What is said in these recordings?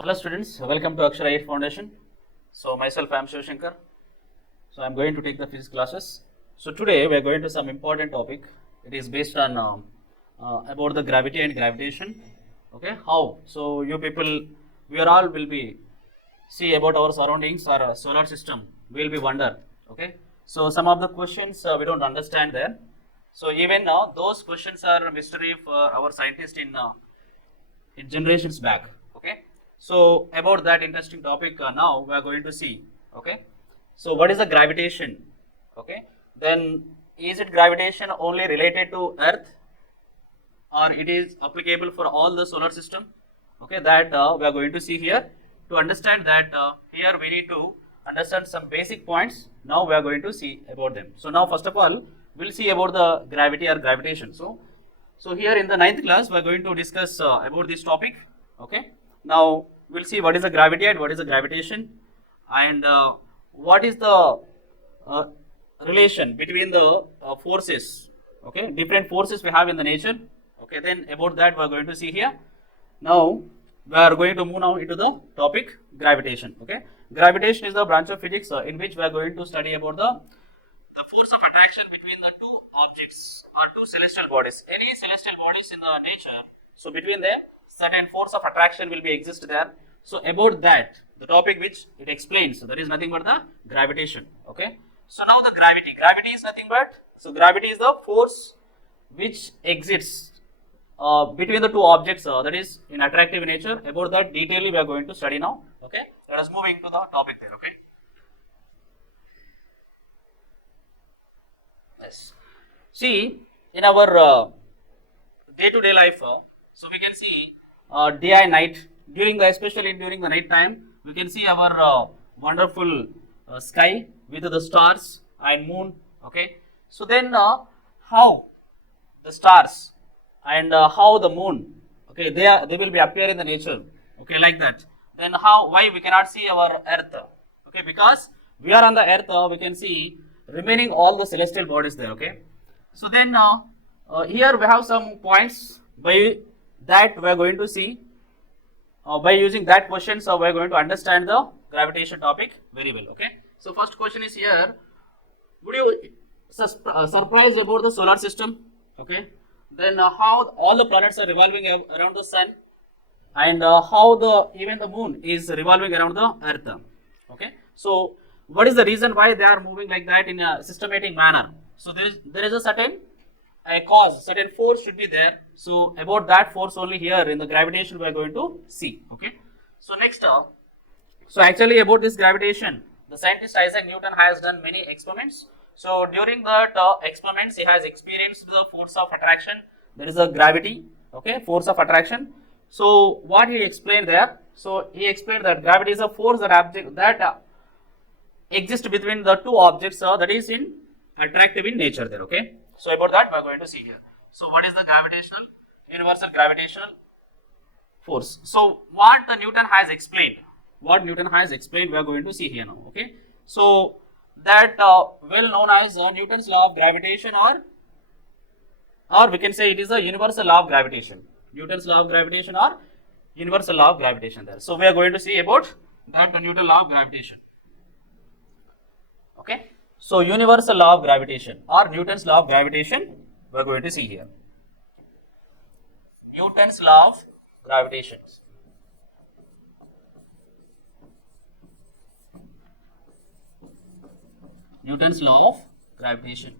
Hello students, welcome to Akshara 8 Foundation. So myself I am Shiv Shankar. So I am going to take the physics classes. So today we are going to some important topic. It is based on about the gravity and gravitation. Okay, how? So you people, we are all will be see about our surroundings, our solar system. We will be wonder. Okay, so some of the questions we don't understand there. So even now those questions are a mystery for our scientists in generations back. Okay, so about that interesting topic now we are going to see. Okay, so what is the gravitation? Okay, then is it gravitation only related to earth or it is applicable for all the solar system? Okay, that we are going to see here. To understand that, here we need to understand some basic points. Now we are going to see about them. So now first of all we'll see about the gravity or gravitation. So here in the 9th class we are going to discuss about this topic. Okay, now we'll see what is the gravity and what is the gravitation, and what is the uh, relation between the forces. Okay, different forces we have in the nature. Okay, then about that we are going to see here. Now we are going to move now into the topic gravitation. Okay, gravitation is the branch of physics in which we are going to study about the force of attraction between the two objects or two celestial bodies. Any celestial bodies in the nature, so between them certain force of attraction will be exist there. So about that, the topic which it explains, so that is nothing but the gravitation. Okay, so now the gravity is nothing but, so gravity is the force which exists between the two objects, that is in attractive nature. About that detail we are going to study now. Okay, let us move into the topic there. Okay, yes, see in our day-to-day life, so we can see day and night, during the especially during the night time we can see our wonderful sky with the stars and moon. Okay, so then how the stars and how the moon, okay, they will be appear in the nature. Okay, like that. Then why we cannot see our earth? Okay, because we are on the earth, we can see remaining all the celestial bodies there. Okay, so then here we have some points by that we are going to see. By using that question, so we are going to understand the gravitation topic very well. Okay, so first question is here: would you surprised about the solar system? Okay, then how all the planets are revolving around the sun, and how even the moon is revolving around the earth. Okay, so what is the reason why they are moving like that in a systematic manner? So there is a certain force should be there. So about that force only here in the gravitation we are going to see. Okay, so next, so actually about this gravitation, the scientist Isaac Newton has done many experiments. So during that experiments he has experienced the force of attraction. There is a gravity. Okay, force of attraction. So what he explained there, so he explained that gravity is a force that exists between the two objects, that is in attractive in nature there. Okay, so about that we are going to see here. So what is the universal gravitational force? So what Newton has explained, we are going to see here now. Okay, so that well known as Newton's law of gravitation, or we can say it is a universal law of gravitation. Newton's law of gravitation or universal law of gravitation there. So we are going to see about that Newton law of gravitation. Okay, so universal law of gravitation or Newton's law of gravitation we are going to see here. Newton's law of gravitation. Newton's law of gravitation.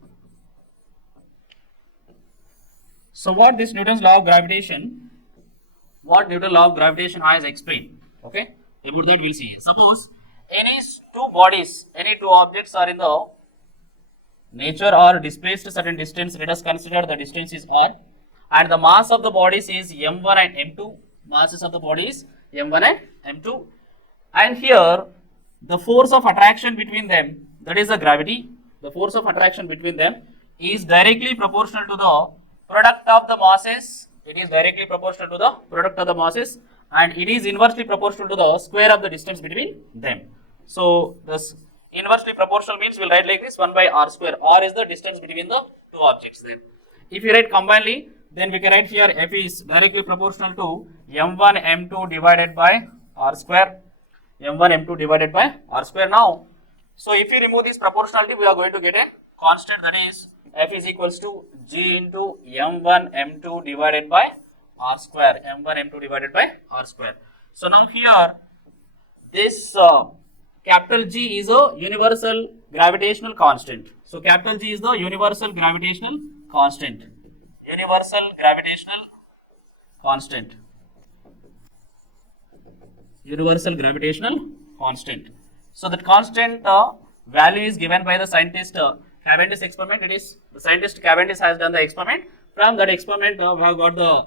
So what this Newton's law of gravitation, what Newton's law of gravitation has explained. Okay, about that we'll see. Suppose any two objects are in the nature or displaced a certain distance. Let us consider the distance is r, and the mass of the bodies is m1 and m2. Masses of the bodies m1 and m2, and here the force of attraction between them, that is the gravity. The force of attraction between them is directly proportional to the product of the masses. It is directly proportional to the product of the masses, and it is inversely proportional to the square of the distance between them. So this inversely proportional means we'll write like this: 1 by r square. R is the distance between the two objects. Then if you write combinedly, then we can write here F is directly proportional to m1 m2 divided by r square, m1 m2 divided by r square. Now, so if you remove this proportionality, we are going to get a constant, that is f is equals to g into m1 m2 divided by r square, m1 m2 divided by r square. So now here this capital G is a universal gravitational constant. So capital G is the universal gravitational constant. Universal gravitational constant. Universal gravitational constant. So that constant value is given by the scientist Cavendish experiment. It is the scientist Cavendish has done the experiment. From that experiment, we have got the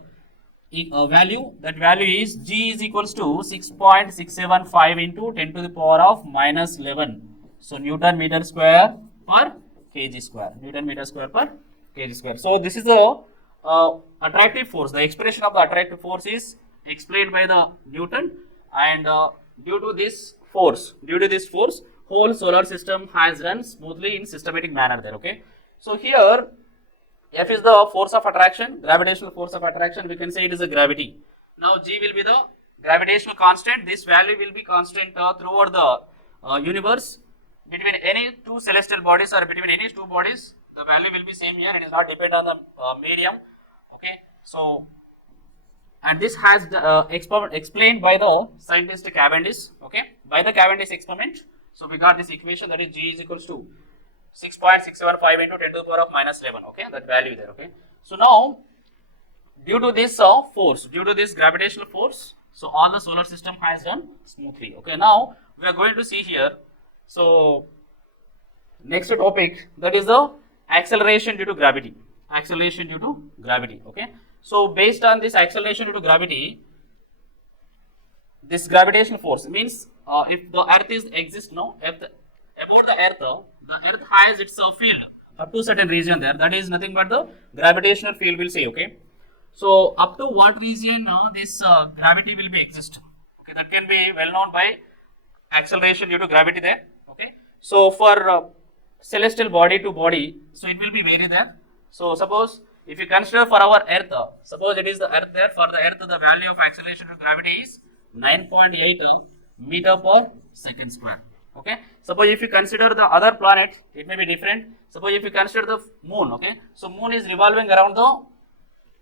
value. That value is G is equals to 6.675 into 10 to the power of minus 11. So Newton meter square per kg square. Newton meter square per kg square. So this is the attractive force. The expression of the attractive force is explained by the Newton, and due to this force, whole solar system has run smoothly in systematic manner there. Okay. So here F is the force of attraction, gravitational force of attraction. We can say it is a gravity. Now G will be the gravitational constant. This value will be constant throughout the universe. Between any two celestial bodies or between any two bodies, the value will be same here. It is not depend on the medium. Okay. So, and this has explained by the scientist Cavendish. Okay. By the Cavendish experiment. So we got this equation, that is G is equals to 6.675 into 10 to the power of minus 11. Okay, that value there. Okay, so now due to this force, due to this gravitational force, so all the solar system has run smoothly. Okay, now we are going to see here. So next topic, that is the acceleration due to gravity. Acceleration due to gravity. Okay, so based on this acceleration due to gravity, this gravitational force means if the earth is exists now, about the earth has its field up to certain region there, that is nothing but the gravitational field will say. Okay, so up to what region this gravity will be exist. Okay, that can be well known by acceleration due to gravity there. Okay, so for celestial body to body, so it will be vary there. So suppose if you consider for our earth, suppose it is the earth there, for the earth the value of acceleration due to gravity is 9.8 meter per second square. Okay, suppose if you consider the other planet, it may be different. Suppose if you consider the moon, okay, so moon is revolving around the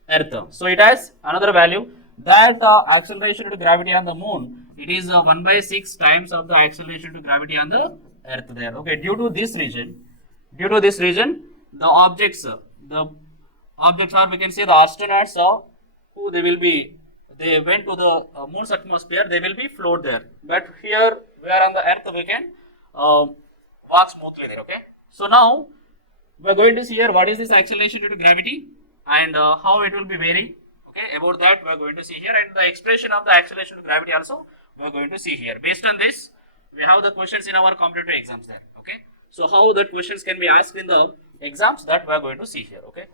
earth, so it has another value. That acceleration due to gravity on the moon, it is 1/6 times of the acceleration to gravity on the earth there. Okay, due to this region, the objects are, we can say the astronauts who they went to the moon's atmosphere, they will be float there. But here we are on the earth, we can walk smoothly there. Okay, so now we are going to see here what is this acceleration due to gravity and how it will be vary. Okay, about that we are going to see here, and the expression of the acceleration to gravity also we are going to see here. Based on this, we have the questions in our competitive exams there. Okay, so how that questions can be asked in the exams, that we are going to see here. Okay.